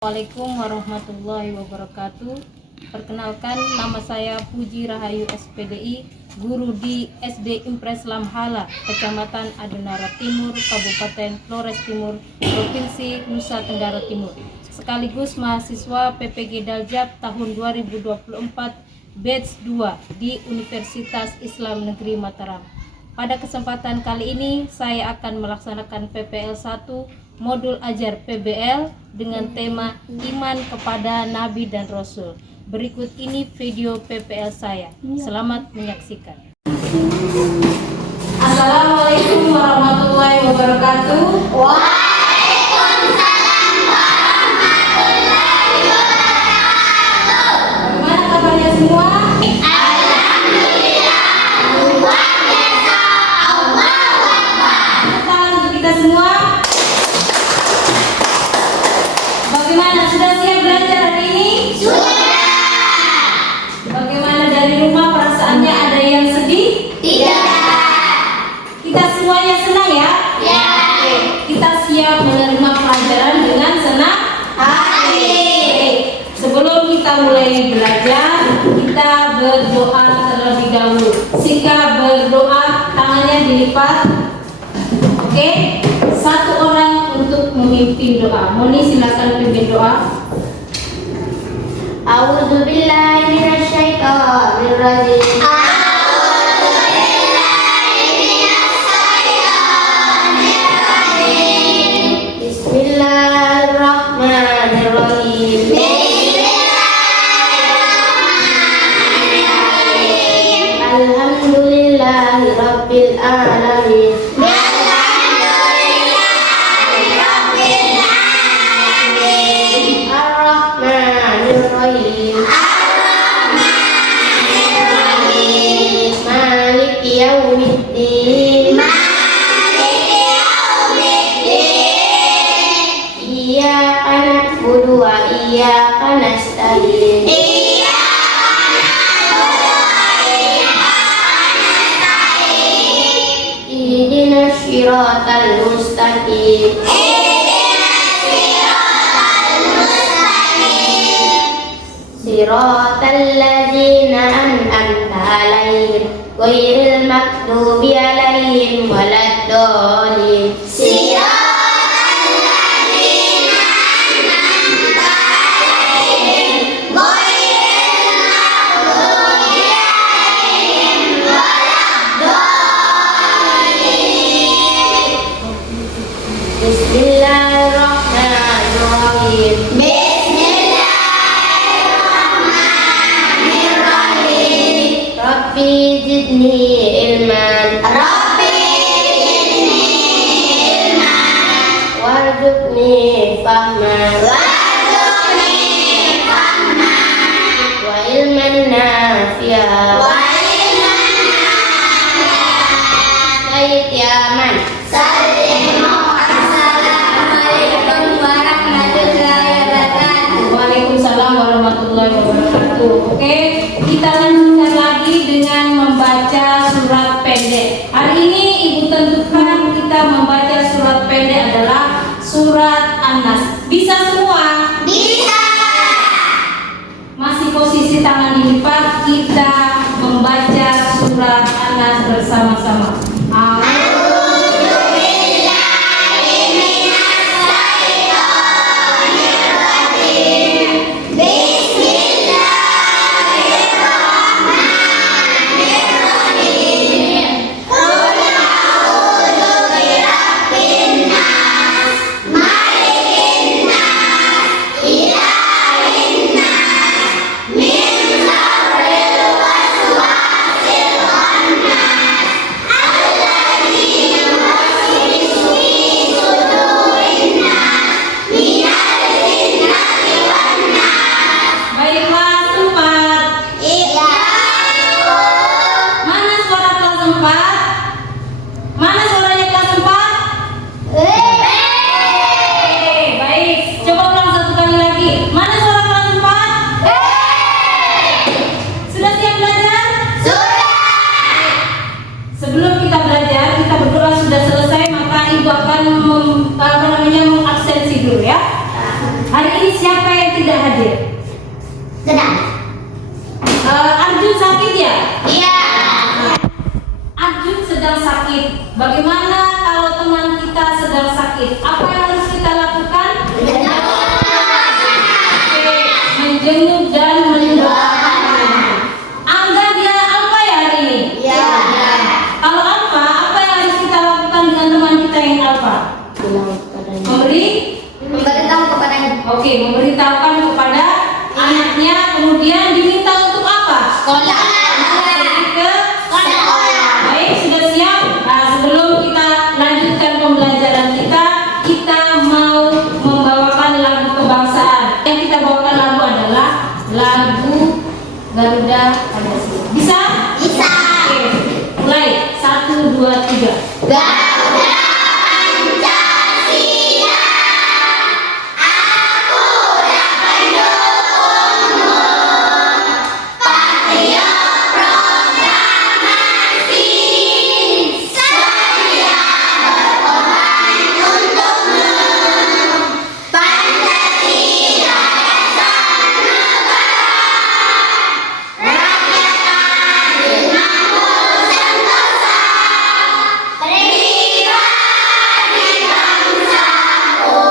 Assalamualaikum warahmatullahi wabarakatuh. Perkenalkan, nama saya Puji Rahayu SPDI, guru di SD Impres Lamhala, Kecamatan Adonara Timur, Kabupaten Flores Timur, Provinsi Nusa Tenggara Timur. Sekaligus mahasiswa PPG Daljak tahun 2024 batch 2 di Universitas Islam Negeri Mataram. Pada kesempatan kali ini saya akan melaksanakan PPL 1 modul ajar PBL dengan tema Iman kepada Nabi dan Rasul. Berikut ini video PPL saya. Selamat menyaksikan. Assalamualaikum warahmatullahi wabarakatuh. Waalaikumsalam warahmatullahi wabarakatuh. Bagaimana kabarnya semua? Alhamdulillah, luar biasa. Allahu Akbar. Tangan untuk kita semua. Bagaimana, sudah siap belajar hari ini? Sudah. Bagaimana dari rumah perasaannya, ada yang sedih? Tidak. Kita semuanya senang ya? Ya. Kita siap menerima pelajaran dengan senang hati. Sebelum kita mulai belajar, kita berdoa terlebih dahulu. Sika berdoa, tangannya dilipat. Oke, satu orang untuk memimpin doa. Moni, silakan pimpin doa. A'udzu billahi minasyaitonir rajim. Bismillahirrahmanirrahim. Alhamdulillahi rabbil alamin. Ar-Rahmanir-Rahim. Maliki yaumiddin. Iyyaka na'budu wa iyyaka nasta'in. Ihdinas siratal mustaqim. Siratal ladzina an'amta 'alaihim ghairil maghdubi 'alaihim waladdallin. Siratal ladzina an'amta 'alaihim ghairil maghdubi 'alaihim waladdallin. Bismillahirrahmanirrahim. Rabbi zidni ilman. Warzuqni fahman. Wa ilman nafi'a. Baik ya man. Assalamualaikum warahmatullahi wabarakatuh. Waalaikumsalam warahmatullahi wabarakatuh. Oke, kita lanjutkan lagi dengan membaca surat pendek. Hari ini Ibu tentukan kita membaca surat pendek adalah surat An-Nas. Bisa semua? Bisa. Masih posisi tangan dilipat, kita membaca surat An-Nas bersama-sama. Min hadir? Sedang. Arjun sakit ya? Iya. Arjun sedang sakit. Bagaimana kalau teman kita sedang sakit? Apa yang harus kita lakukan? Menjenguk dan mendoakan. Angga dia apa ya hari ini? Iya. Kalau apa yang harus kita lakukan dengan teman kita yang apa? Memberitahu kepadanya. Oke, memberitahukan kepada anaknya, kemudian diminta untuk apa? Sekolah. Pergi ke Sekolah. Baik, sudah siap? Nah, sebelum kita lanjutkan pembelajaran kita mau membawakan lagu kebangsaan. Yang kita bawakan lagu adalah lagu Garuda Pancasila. Bisa? Bisa. Oke, mulai. 1, 2, 3. Garuda Pancasila, aku dapat mendukungmu. Patriot proklamasi, saya berkorban untukmu. Pancasila dasar negara, rakyat adil makmur sentosa. Pribadi bangsaku,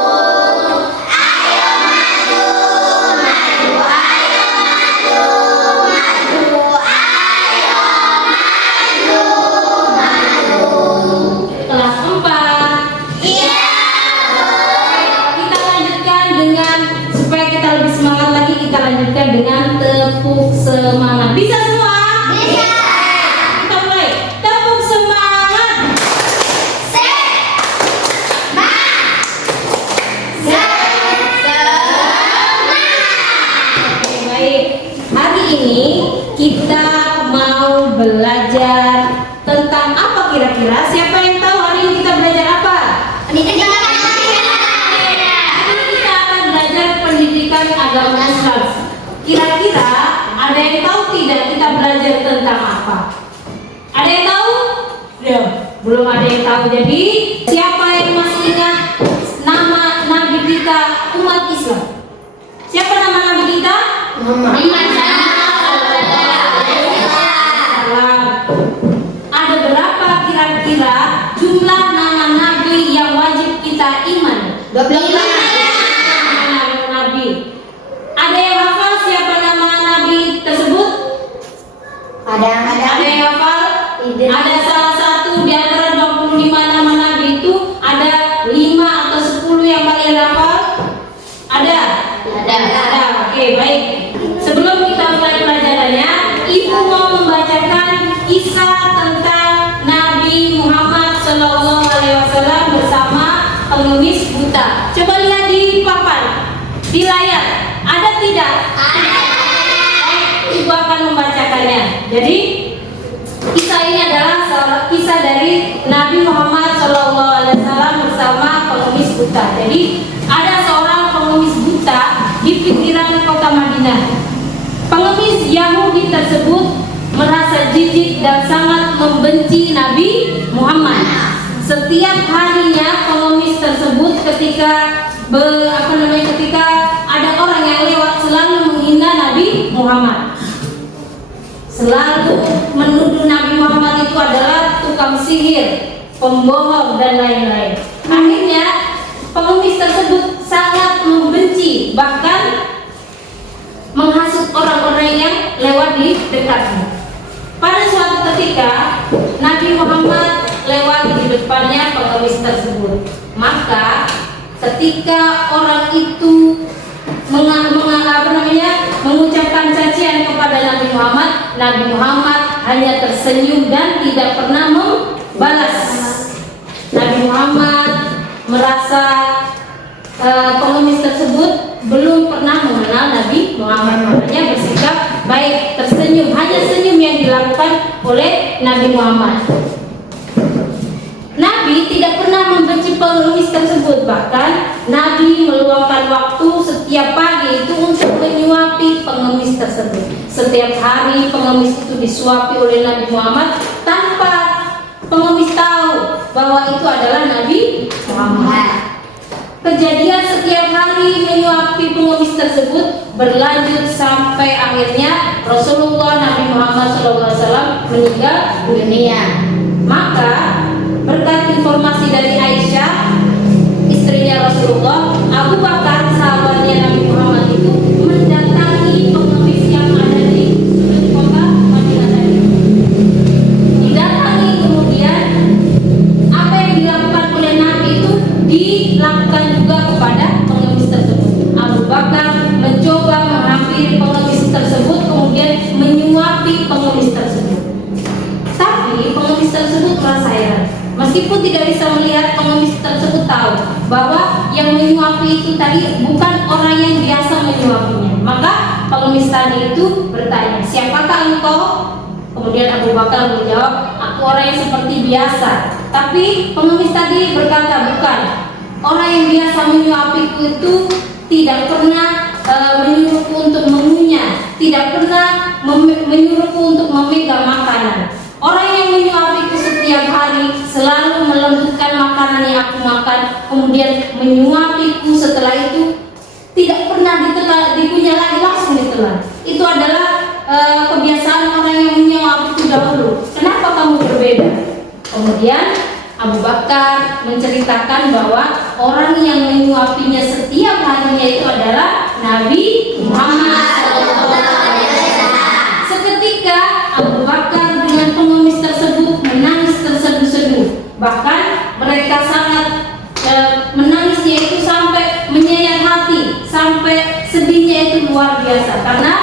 ayo maju, maju, ayo maju, maju, ayo maju, maju. Kelas 4. Iya. Kita lanjutkan dengan, supaya kita lebih semangat lagi, kita lanjutkan dengan tepuk semangat. Bisa semua? Bisa. Kita mulai. Tepuk semangat. Oke, baik. Hari ini kita mau belajar tentang apa kira-kira? Siapa yang tahu hari ini kita belajar apa? Hari ini kita akan belajar pendidikan agama Islam. Kira-kira ada yang tahu tidak kita belajar tentang apa? Ada yang tahu? Belum. Belum ada yang tahu. Jadi siapa yang masih ingat nama Nabi kita umat Islam? Siapa nama Nabi kita? Ada berapa kira-kira jumlah nama Nabi yang wajib kita iman? 25. Nama Nabi. Ada yang hafal siapa nama Nabi tersebut? Ada yang hafal? Ada salah satu di antara 25 nama Nabi itu ada 5 atau 10 yang kalian hafal? Ada? Ada. Oke, baik. Sebelum kita mulai pelajarannya, Ibu mau membacakan kisah tentang Nabi Muhammad SAW bersama pengemis buta. Coba lihat di papan, di layar. Ada tidak? Ibu akan membacakannya. Jadi kisah ini adalah kisah dari Nabi Muhammad SAW bersama pengemis buta. Jadi ada seorang pengemis buta di pinggiran kota Madinah. Pengemis Yahudi tersebut merasa jijik dan sangat membenci Nabi Muhammad. Setiap harinya pengemis tersebut ketika ada orang yang lewat selalu menghina Nabi Muhammad. Selalu menuduh Nabi Muhammad itu adalah tukang sihir, pembohong dan lain-lain. Akhirnya pengemis tersebut sangat membenci, bahkan menghasut orang-orang yang lewat di dekatnya. Pada suatu ketika Nabi Muhammad lewat di depannya pengemis tersebut. Maka ketika orang itu mengucapkan cacian kepada Nabi Muhammad hanya tersenyum dan tidak pernah membalas. Nabi Muhammad merasa pengemis tersebut belum pernah mengenal Nabi Muhammad, makanya bersikap baik, tersenyum, hanya senyum yang dilakukan oleh Nabi Muhammad. Nabi tidak pernah membenci pengemis tersebut, bahkan Nabi meluangkan waktu setiap pagi itu untuk menyuapi pengemis tersebut. Setiap hari pengemis itu disuapi oleh Nabi Muhammad tanpa pengemis tahu bahwa itu adalah Nabi Muhammad. Kejadian setiap hari menyuapi pengemis tersebut berlanjut sampai akhirnya Rasulullah Nabi Muhammad SAW meninggal dunia. Maka berkat informasi dari Aisyah, istrinya Rasulullah, Abu Bakar sahabatnya Nabi Muhammad itu mendatangi pengemis yang ada di kota Madinah tadi. Didatangi, kemudian apa yang dilakukan oleh Nabi itu dilakukan juga kepada pengemis tersebut. Abu Bakar mencoba menghampiri pengemis tersebut, kemudian menyuapi pengemis tersebut. Tapi pengemis tersebut merasa heran. Meskipun tidak bisa melihat, pengemis tersebut tahu bahwa yang menyuapi itu tadi bukan orang yang biasa menyuapinya. Maka pengemis tadi itu bertanya, "Siapakah engkau?" Kemudian Abu Bakar menjawab, "Aku orang yang seperti biasa." Tapi pengemis tadi berkata, "Bukan. Orang yang biasa menyuapiku itu tidak pernah menyuruhku untuk mengunyah, tidak pernah menyuruhku untuk memegang makanan. Orang yang menyuapiku setiap hari selalu melembutkan makanan yang aku makan, kemudian menyuapiku setelah itu tidak pernah dikunyah lagi, langsung ditelan. Itu adalah kebiasaan orang yang menyuapiku dahulu. Kenapa kamu berbeda?" Kemudian Abu Bakar menceritakan bahwa orang yang menyuapinya setiap harinya itu adalah Nabi Muhammad SAW. Seketika Abu Bakar dengan pengemis tersebut menangis terseduh-seduh. Bahkan mereka sangat menangisnya itu sampai menyayat hati, sampai sedihnya itu luar biasa. Karena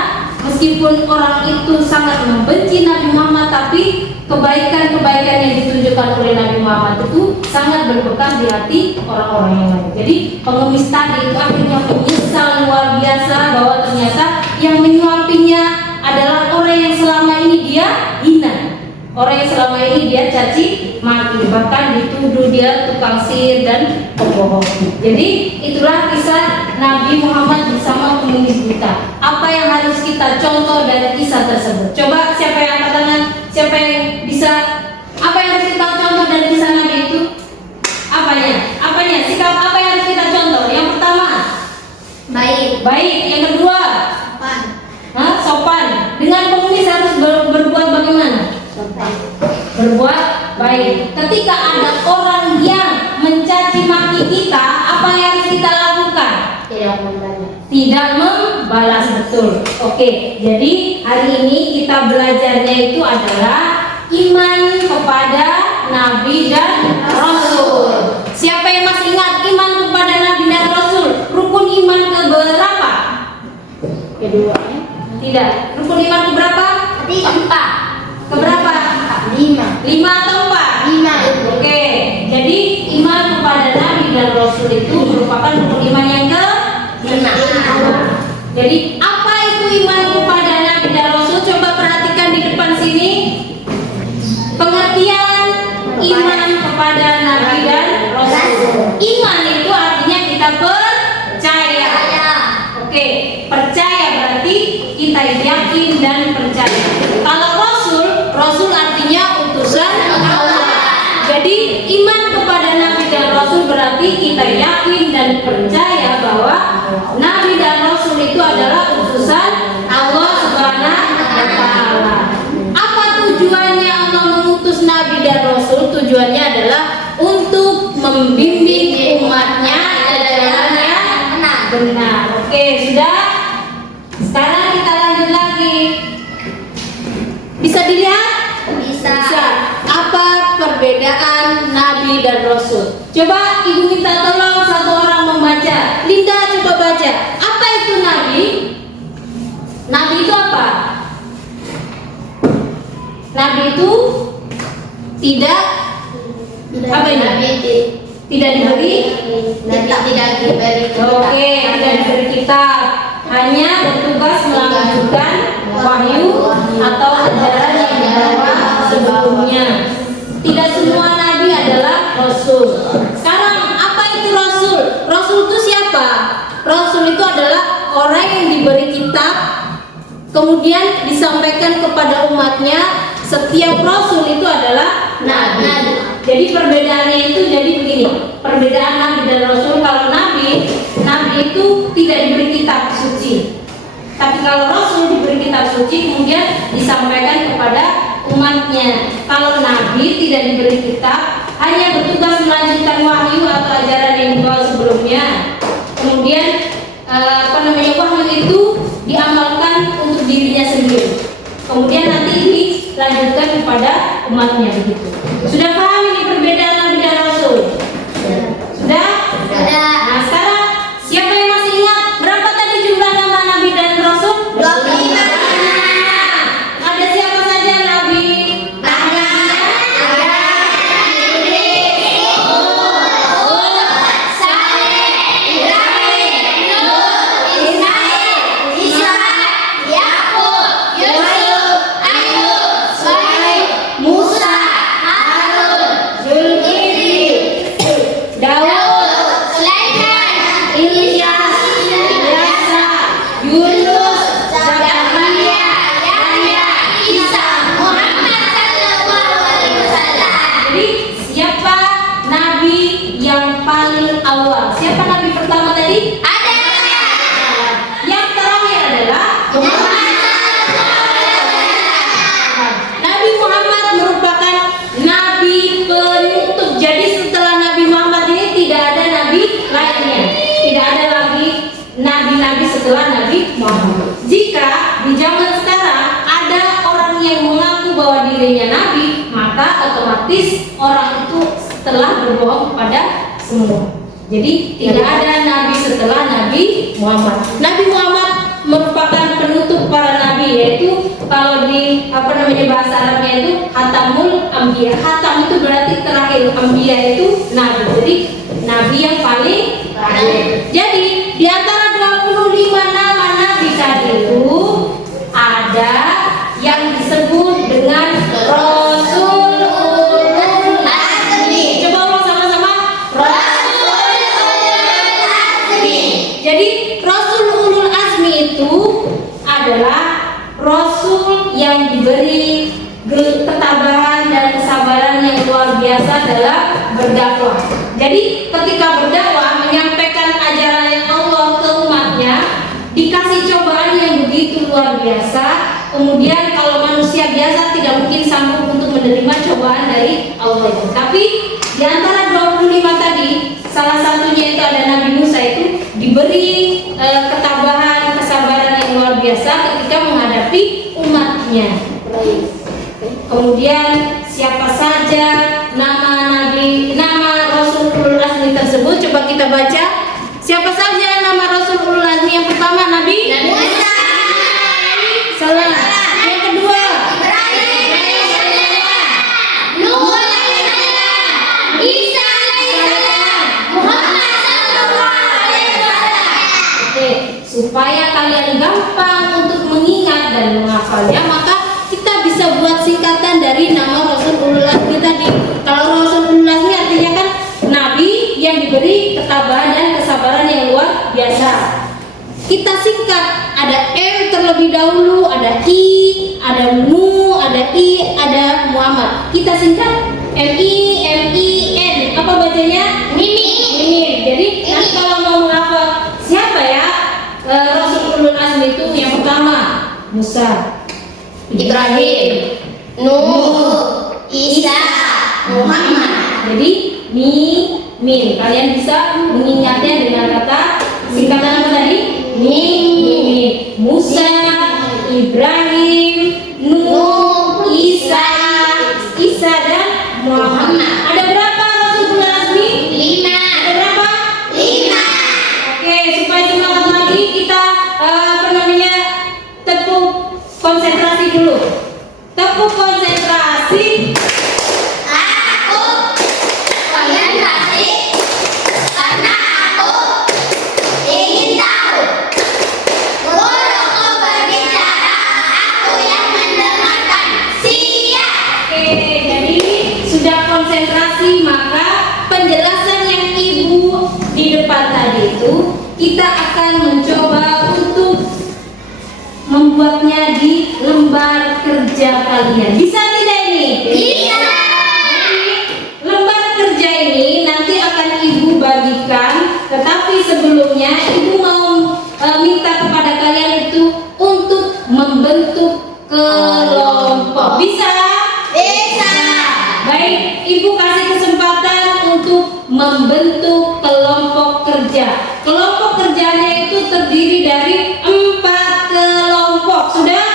meskipun orang itu sangat membenci Nabi Muhammad, tapi kebaikan-kebaikan yang ditunjukkan oleh Nabi Muhammad itu sangat berbekas di hati orang-orang yang lain. Jadi pengemis tadi itu akhirnya menyesal luar biasa bahwa ternyata yang menyuapinya adalah orang yang selama ini dia hina, orang yang selama ini dia caci maki, bahkan dituduh dia tukang sihir dan pembohong. Jadi itulah kisah Nabi Muhammad bersama pengemis buta. Apa yang harus kita contoh dari kisah tersebut? Coba siapa yang angkat tangan? Siapa yang bisa? Apa yang harus kita contoh dari kisah Nabi itu? Apanya? Sikap apa yang harus kita contoh? Yang pertama, baik. Yang kedua, sopan. Dengan pengemis harus berbuat bagaimana? Berbuat baik. Ketika ada orang yang mencaci maki kita, apa yang harus kita lakukan? Tidak membalas, betul. Oke, jadi hari ini kita belajarnya itu adalah iman kepada Nabi dan Rasul. Siapa yang masih ingat iman kepada Nabi dan Rasul? Rukun iman keberapa? Kedua. Tidak. Rukun iman keberapa? Empat. Keberapa? 5 atau 4? 5. Oke. Jadi iman kepada Nabi dan Rasul itu merupakan rukun iman yang ke-5. Jadi apa itu iman kepada Nabi dan Rasul? Coba perhatikan di depan sini. Pengertian iman kepada Nabi dan Rasul. Iman itu artinya kita percaya. Oke, percaya berarti kita yakin dan percaya. Kalau Rasul artinya utusan Allah. Jadi iman kepada Nabi dan Rasul berarti kita yakin dan percaya bahwa Nabi dan Rasul itu adalah utusan Allah Subhanahu wa Ta'ala. Apa tujuannya Allah mengutus Nabi dan Rasul? Tujuannya adalah untuk membimbing umatnya ke jalan yang benar. Oke, sudah. Sekarang kita lanjut lagi. Bisa dilihat? Bisa. Apa perbedaan Nabi dan Rasul? Coba ibu minta tolong satu orang membaca. Linda coba baca. Apa itu Nabi? Nabi itu apa? Nabi itu tidak apa ini? Tidak diberi. Tidak diberi kitab. Oke, tidak diberi kitab. Hanya bertugas melanjutkan wahyu atau ajaran yang dibawa sebelumnya. Tidak semua nabi adalah rasul. Sekarang apa itu rasul? Rasul itu siapa? Rasul itu adalah orang yang diberi kitab, kemudian disampaikan kepada umatnya. Setiap rasul itu adalah nabi. Jadi perbedaannya itu jadi begini. Perbedaan nabi dan rasul, kalau nabi itu tidak diberi kitab suci. suci kemudian disampaikan kepada umatnya. Kalau Nabi tidak diberi kitab, hanya bertugas melanjutkan wahyu atau ajaran yang dibawa sebelumnya. Kemudian wahyu itu diamalkan untuk dirinya sendiri. Kemudian nanti dilanjutkan kepada umatnya begitu. Sudah paham ini perbedaan Nabi dan Rasul? Sudah? Sudah. Nah sekarang siapa yang masih ingat berapa tadi jumlah nama Nabi dan Rasul? 25. Ada siapa saja Nabi? Setelah Nabi Muhammad. Jika di zaman sekarang ada orang yang mengaku bahwa dirinya Nabi, maka otomatis orang itu telah berbohong kepada semua. Jadi tidak ada Nabi setelah Nabi Muhammad. Nabi Muhammad merupakan penutup para Nabi, yaitu kalau di bahasa Arabnya itu Khatamul Anbiya. Khatam itu berarti terakhir, Anbiya itu Nabi. Jadi Nabi yang paling terakhir. Jadi di antara 25 nama Nabi tadi itu ada yang disebut dengan Rasul Ulul Azmi. Coba ngomong sama-sama, Rasul Ulul Azmi. Jadi Rasul Ulul Azmi itu adalah Rasul yang diberi ketabahan dan kesabaran yang luar biasa dalam berdakwah. Jadi ketika berdakwah menyampaikan ajaran Allah ke umatnya, dikasih cobaan yang begitu luar biasa. Kemudian kalau manusia biasa tidak mungkin sanggup untuk menerima cobaan dari Allah itu. Tapi di antara 25 tadi, salah satunya itu ada Nabi Musa, itu diberi ketabahan, kesabaran yang luar biasa ketika menghadapi umatnya. Kemudian siapa saja nama Rasul Ulul Azmi tersebut, coba kita baca. Siapa saja nama Rasul Ulul Azmi? Yang pertama Nabi Musa. Salah. Yang kedua Nuh. Isa. Muhammad sallallahu alaihi wasallam. Oke, supaya kalian gampang untuk mengingat dan menghafalnya, maka kita bisa buat singkatan dari nama Rasul Ulul Azmi tadi. Kalau Rasul Ulul Azmi artinya kan Nabi yang diberi ketabahan dan kesabaran yang luar biasa. Kita singkat, ada M terlebih dahulu, ada I, ada Nu, ada I, ada Muhammad. Kita singkat M-I-N. Apa bacanya? Mimi. Jadi nanti kalau mau menghafal siapa ya Rasul Ulul Azmi itu, yang pertama Musa, Ibrahim, Nuh, Isa, Muhammad. Jadi Min. Kalian bisa mengingatnya dengan kata singkatan apa tadi? Min. Musa, Ibrahim, Nuh, Isa dan Muhammad. Ada berapa Rasul Ulul Azmi? 5. Ada berapa? 5. Oke, supaya semangat lagi kita tepuk konsentrasi dulu. Tepuk konsentrasi. Aku konsentrasi karena aku ingin tahu. Guruku berbicara, aku yang mendengarkan. Siap. Oke, jadi sudah konsentrasi, maka penjelasan yang Ibu di depan tadi itu kita akan mencoba untuk membuatnya di lembar kerja kalian. Bisa tidak ini? Bisa. Jadi, lembar kerja ini nanti akan Ibu bagikan, tetapi sebelumnya Ibu mau minta kepada kalian itu untuk membentuk membentuk kelompok kerja. Kelompok kerjanya itu terdiri dari 4 kelompok. Sudah?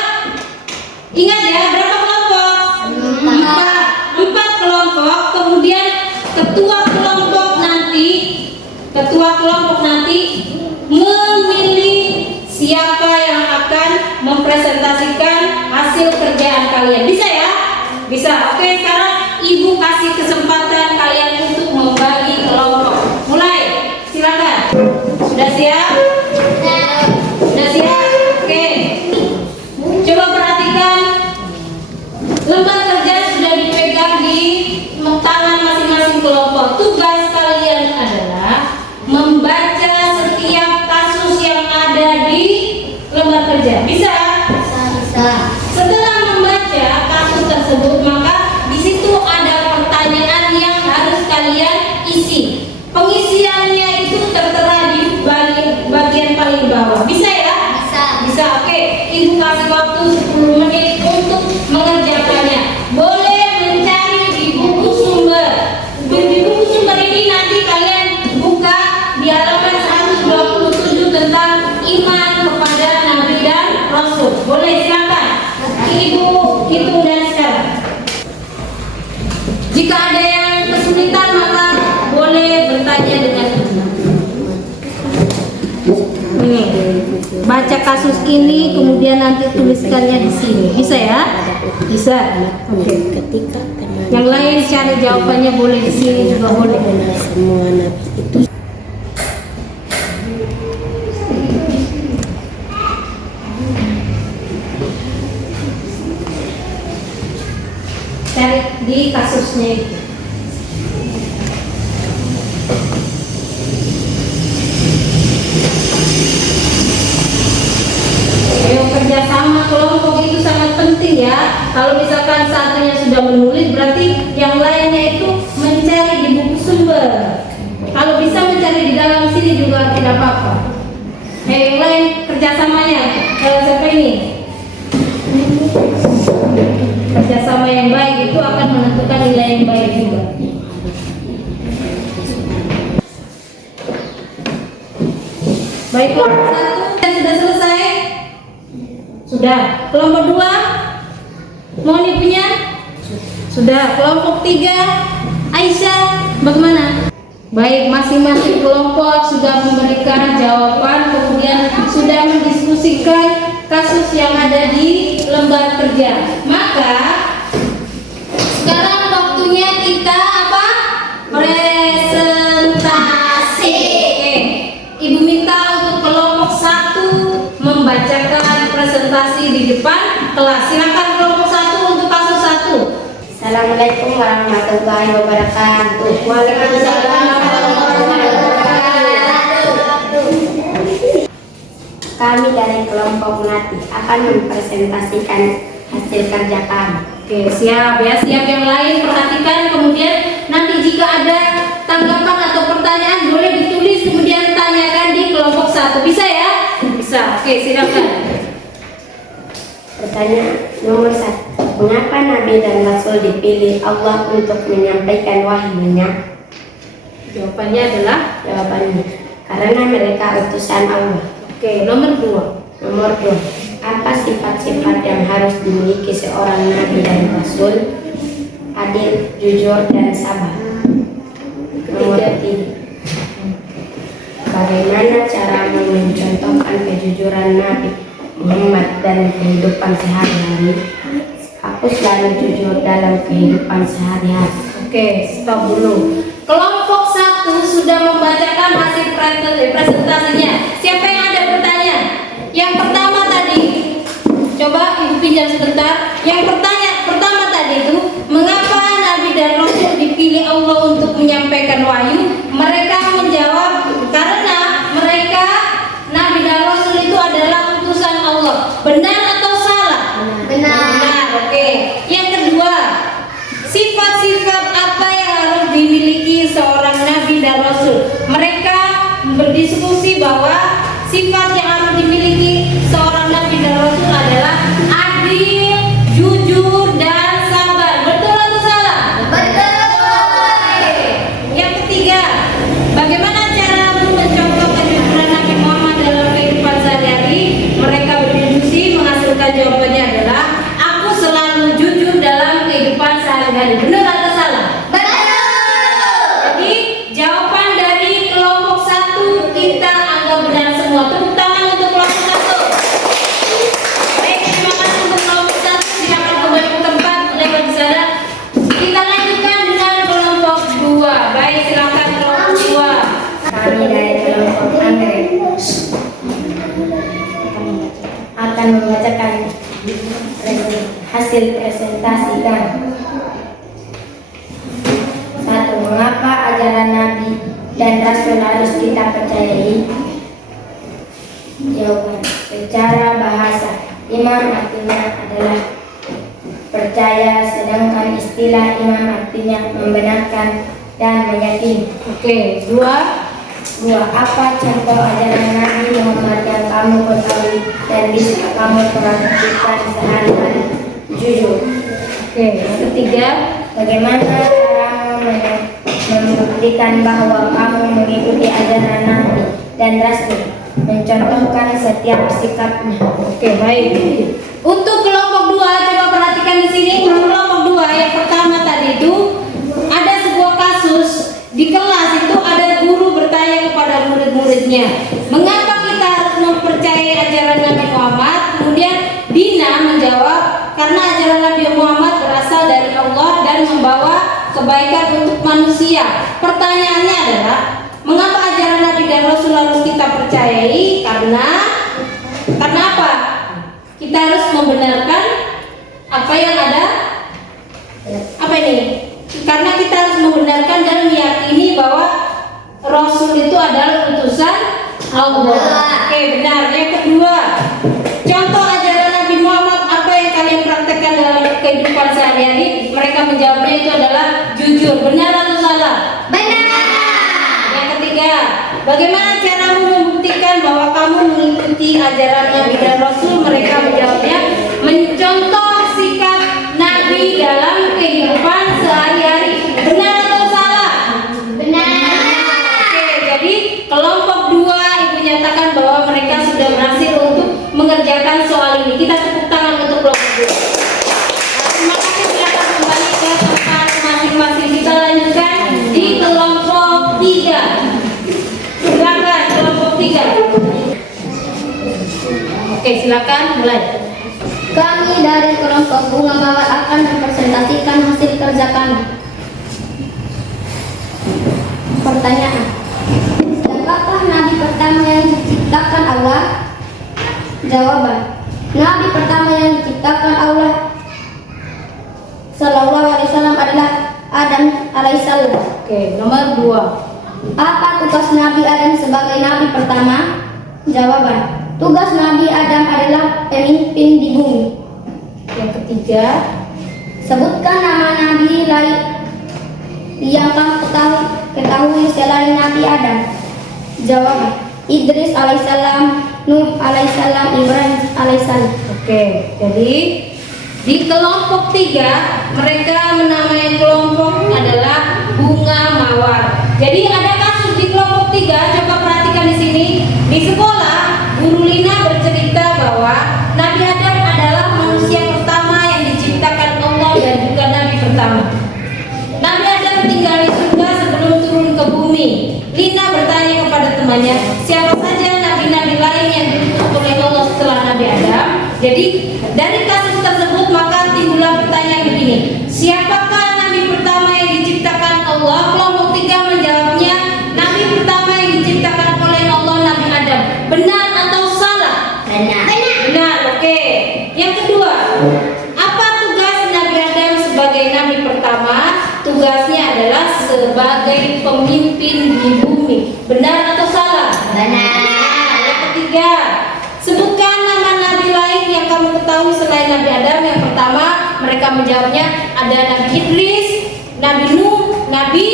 Ingat ya, berapa kelompok? 4 kelompok. Kemudian ketua kelompok nanti memilih siapa yang akan mempresentasikan hasil kerjaan kalian. Bisa ya? Bisa. Oke, sekarang Ibu kasih kesempatan kalian untuk membagi kelompok. Mulai, silakan. Sudah siap? Sudah siap? Oke. Coba perhatikan. Lembar kerja sudah dipegang di tangan masing-masing kelompok. Tugas kalian adalah membaca setiap kasus yang ada di lembar kerja. Bisa? Setelah membaca kasus tersebut, maka di situ ada pertanyaan yang harus kalian isi. Pengisiannya itu tertera di bagian paling bawah. Bisa ya? Bisa. Oke, Ibu kasih waktu 10 menit untuk mengerjakannya. Boleh mencari di buku sumber. Di buku sumber ini nanti kalian buka di halaman 127 tentang iman kepada Nabi dan Rasul. Boleh, silakan. Ibu hitung dari sekarang. Jika ada yang kesulitan maka boleh bertanya dengan ini. Baca kasus ini kemudian nanti tuliskannya di sini. Bisa ya? Bisa. Oke. Yang lain cari jawabannya boleh di sini juga boleh. Semua nabi itu Cari di kasusnya itu. Ayo, kerjasama kelompok itu sangat penting ya. Kalau misalkan satunya sudah menulis, berarti yang lainnya itu mencari di buku sumber. Kalau bisa mencari di dalam sini juga tidak apa-apa. Yang lain kerjasamanya, siapa ini? Kerjasama yang baik itu akan menentukan nilai yang baik juga. Baik, kelompok 1 sudah selesai? Sudah. Kelompok 2 mohon ibunya? Sudah. Kelompok 3 Aisyah bagaimana? Baik, masing-masing kelompok sudah memberikan jawaban, kemudian sudah mendiskusikan kasus yang ada di lembar kerja. Maka sekarang waktunya kita apa? Presentasi. Oke. Ibu minta untuk kelompok 1 membacakan presentasi di depan kelas. Silakan kelompok 1 untuk kasus 1. Assalamualaikum warahmatullahi wabarakatuh. Waalaikumsalam warahmatullahi wabarakatuh. Kami dari kelompok Nati akan mempresentasikan hasil kerja kami. Oke, siap ya. Siap, yang lain perhatikan. Kemudian nanti jika ada tanggapan atau pertanyaan boleh ditulis kemudian tanyakan di kelompok 1. Bisa ya? Bisa. Oke, silakan. Pertanyaan nomor 1. Mengapa Nabi dan Rasul dipilih Allah untuk menyampaikan wahyunya? Jawabannya adalah karena mereka utusan Allah. oke, nomor 2. Nomor 2. Apa sifat-sifat yang harus dimiliki seorang Nabi dan Rasul? Adil, jujur, dan sabar. Nomor 3. Bagaimana cara mencontohkan kejujuran Nabi Muhammad dan kehidupan sehari-hari? Aku selalu jujur dalam kehidupan sehari-hari. Oke, stop dulu. Kelompok 1 sudah membacakan hasil presentasinya. Siapa yang ada pertanyaan? Yang pertama tadi, coba Ibu pinjam sebentar. Yang pertama tadi itu, mengapa Nabi dan Rasul dipilih Allah untuk menyampaikan wahyu? Mereka menjawab karena mereka Nabi dan Rasul itu adalah utusan Allah. Benar atau salah? Benar. Oke. Yang kedua, sifat-sifat apa yang harus dimiliki seorang Nabi dan Rasul? Mereka berdiskusi bahwa sifat yang akan membacakan hasil presentasi kami. 1. Mengapa ajaran Nabi dan Rasul harus kita percayai? Jawaban. Secara bahasa, iman artinya adalah percaya, sedangkan istilah iman artinya membenarkan dan meyakini. Oke, 2. Apa contoh ajaran Nabi Muhammad yang kamu ketahui dan bisa kamu praktikkan sehari-hari? Jujur. Oke, yang ketiga. Bagaimana caramu membuktikan bahwa kamu mengikuti ajaran Nabi dan Rasul? Mencontohkan setiap sikapnya. Oke, baik. Untuk kelompok 2, coba perhatikan di sini. Untuk kelompok 2 yang pertama tadi itu ada sebuah kasus di kelas itu, ada guru bertanya kepada murid-muridnya, mengapa kita harus mempercayai ajaran Nabi Muhammad? Kemudian Dina menjawab, karena ajaran Nabi Muhammad berasal dari Allah dan membawa kebaikan untuk manusia. Pertanyaannya adalah, mengapa ajaran Nabi dan Rasul harus kita percayai? Karena apa? Kita harus membenarkan apa yang ada. Apa ini? Karena kita harus membenarkan dan meyakini bahwa Rasul itu adalah utusan Allah. Oke, benar. Yang kedua, contoh ajaran Nabi Muhammad apa yang kalian praktekkan dalam kehidupan sehari-hari? Mereka menjawabnya itu adalah jujur. Benar atau salah? Benar. Yang ketiga, bagaimana caramu membuktikan bahwa kamu mengikuti ajaran Nabi dan Rasul? Mereka menjawabnya mencontoh sikap Nabi dalam kehidupan sehari-hari. Benar atau salah? Benar. Oke, jadi kelompok 2 ibu nyatakan bahwa mereka sudah berhasil untuk mengerjakan soal ini. Kita tepuk tangan untuk kelompok 2. Terima kasih, silakan kembali ke tempat masing-masing. Kita lanjutkan di kelompok 3. Silakan kelompok 3. Oke, silakan mulai. Kami dari kelompok Bunga Mawar akan mempresentasikan hasil kerja kami. Pertanyaan: siapakah Nabi pertama yang diciptakan Allah? Jawaban: Nabi pertama yang diciptakan Allah Sallallahu Alaihi Wasallam adalah Adam alaihissalam. Oke, nomor 2. Apa tugas Nabi Adam sebagai Nabi pertama? Jawaban: tugas Nabi Adam adalah pemimpin di bumi. Yang ketiga, Sebutkan nama Nabi lain yang kamu ketahui selain Nabi Adam. Jawaban: Idris alaihissalam, Nuh alaihissalam, Ibrahim alaihissalam. oke, jadi di kelompok 3 mereka menamai kelompok adalah Bunga Mawar. Jadi ada kasus di kelompok 3, coba perhatikan di sini. Di sekolah, Guru Lina bercerita bahwa Nabi Adam adalah manusia pertama yang diciptakan Allah dan juga Nabi pertama. Nabi Adam tinggal di surga sebelum turun ke bumi. Lina bertanya kepada temannya, siapa saja nabi-nabi lain yang diutus oleh Allah setelah Nabi Adam? Jadi dari kasus tersebut maka timbullah pertanyaan begini, siapakah nabi pertama yang diciptakan Allah? Kelompok 3 menjawabnya, nabi pertama yang diciptakan oleh Allah Nabi Adam. Benar atau salah? Benar. Benar, oke. Yang kedua, apa tugas Nabi Adam sebagai nabi pertama? Tugasnya adalah sebagai pemimpin di bumi. Benar atau salah? Benar. Yang ketiga, sebutkan nama nabi lain yang kamu ketahui selain Nabi Adam. Yang pertama, mereka menjawabnya ada Nabi Idris, Nabi Nuh, Nabi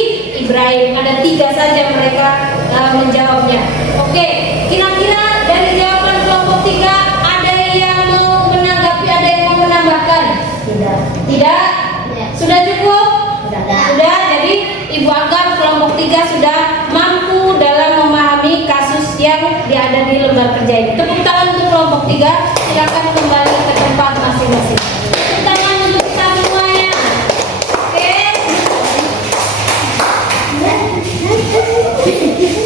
Ibrahim. Ada 3 saja mereka menjawabnya. Oke, kira-kira dari jawaban kelompok 3 ada yang mau menanggapi, ada yang mau menambahkan? Tidak. Tidak? Sudah cukup? Sudah. Jadi ibu anggap kelompok 3 sudah mampu dalam memahami kasus yang ada di lembar kerja ini. Tepuk tangan untuk kelompok 3. Silakan kembali ke tempat masing-masing. Tepuk tangan untuk kita semuanya. Oke.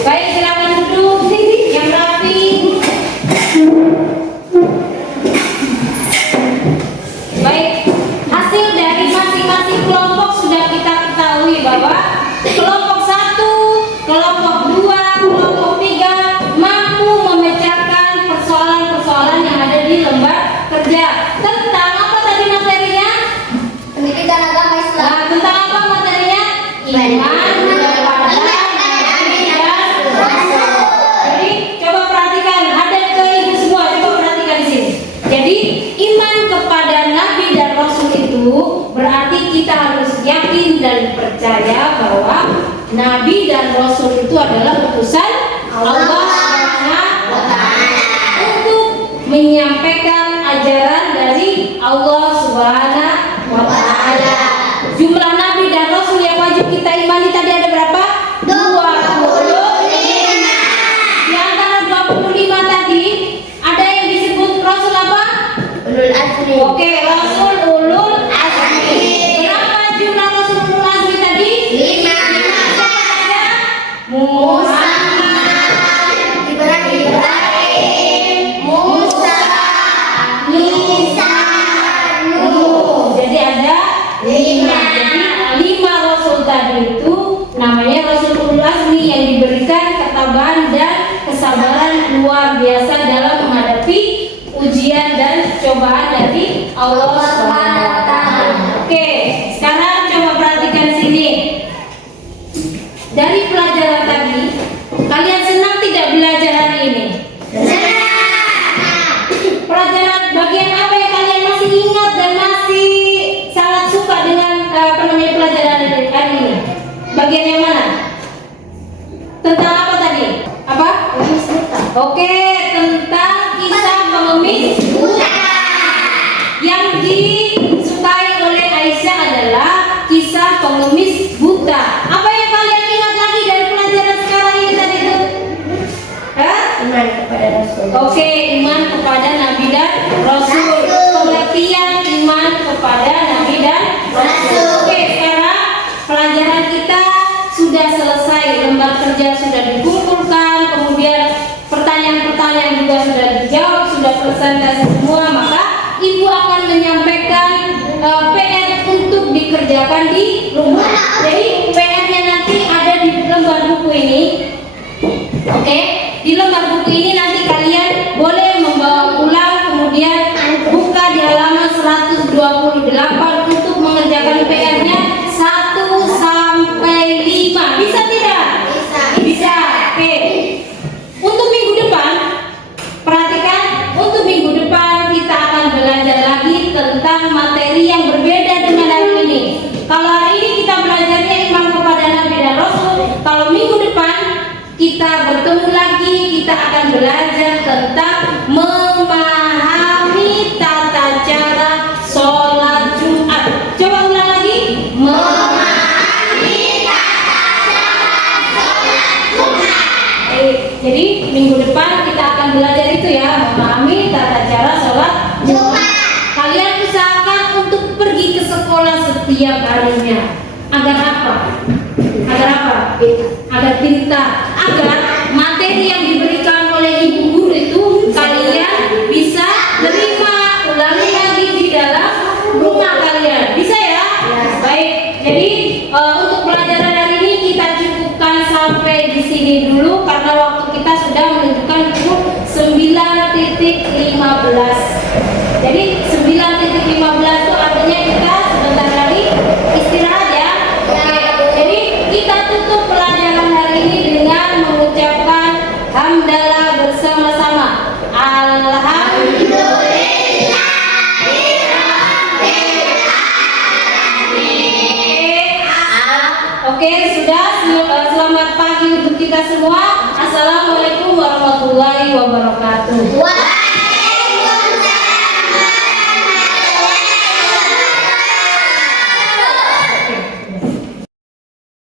Baik, silakan duduk yang rapi. Baik, hasil dari masing-masing kelompok sudah kita ketahui bahwa kelompok 1, kelompok 2, kelompok 3 mampu memecahkan persoalan-persoalan yang ada di lembar percaya bahwa Nabi dan Rasul itu adalah utusan Allah Subhanahu wa Ta'ala untuk menyampaikan ajaran dari Allah Subhanahu wa Ta'ala. Jumlah Nabi dan Rasul yang wajib kita imani tadi ada berapa? 25. Di antara 25 tadi ada yang disebut Rasul apa? Ulul Azmi. Oke, Rasul Ulul Azmi. Berapa jumlah Rasul Ulul Azmi tadi? 5. Musa, Ibrahim, Musa, Isa, Nuh. jadi ada 5. Jadi 5 Rasul tadi itu namanya Rasul Ulul Azmi yang diberikan ketabahan dan kesabaran luar biasa dalam menghadapi ujian dan cobaan dari Allah Subhanahu wa Ta'ala. Oke, sekarang coba perhatikan sini. Dari pelajaran tadi, kalian senang tidak belajar hari ini? Pelajaran bagian apa yang kalian masih ingat dan masih sangat suka dengan pelajaran hari ini? Bagian yang mana? Tentang apa tadi? Apa? Oke, tentang kisah pengemis buta. Yang disukai oleh Aisyah adalah kisah pengemis buta. Apa yang kalian ingat lagi dari pelajaran sekarang ini tadi itu? Iman kepada Rasul. Oke, iman kepada Nabi dan Rasul. Pengertian iman kepada Nabi dan Rasul. Oke, sekarang pelajaran kita sudah selesai, lembar kerja sudah dikumpulkan, kemudian pertanyaan-pertanyaan juga sudah dijawab, sudah presentasi semua, maka Ibu akan menyampaikan PR untuk dikerjakan di rumah. Jadi PR-nya nanti ada di lembar buku ini. Oke, di lembar buku ini nanti kalian boleh membawa pulang, kemudian buka di halaman 128 untuk mengerjakan PR-nya 1 sampai 5. Bisa tidak? Bisa. Oke. Untuk minggu depan, perhatikan, untuk minggu depan kita akan belajar lagi tentang materi yang berbeda dengan hari ini. Kalau hari ini kita belajarnya iman kepada Nabi dan Rasul, kalau minggu depan kita bertemu lagi, kita akan belajar tentang memahami tata cara sholat Jumat. Coba ulang lagi. Memahami tata cara sholat Jumat. Jadi minggu depan kita akan belajar itu ya, memahami tata cara sholat Jumat. Kalian usahakan untuk pergi ke sekolah setiap harinya. Agar apa? Agar apa? Agar pintar. Agar materi yang diberikan oleh ibu guru itu kalian bisa terima, ulangi lagi di dalam rumah kalian. Bisa ya? Baik. Jadi untuk pelajaran hari ini kita cukupkan sampai di sini dulu karena waktu kita sudah menunjukkan pukul 9.15. Jadi 9.15 itu artinya kita sebentar lagi istirahat ya. Oke. Jadi kita tutup pelajaran hari ini dengan mengucapkan hamdalah bersama-sama. Oke, sudah. Selamat pagi untuk kita semua. Assalamualaikum warahmatullahi wabarakatuh.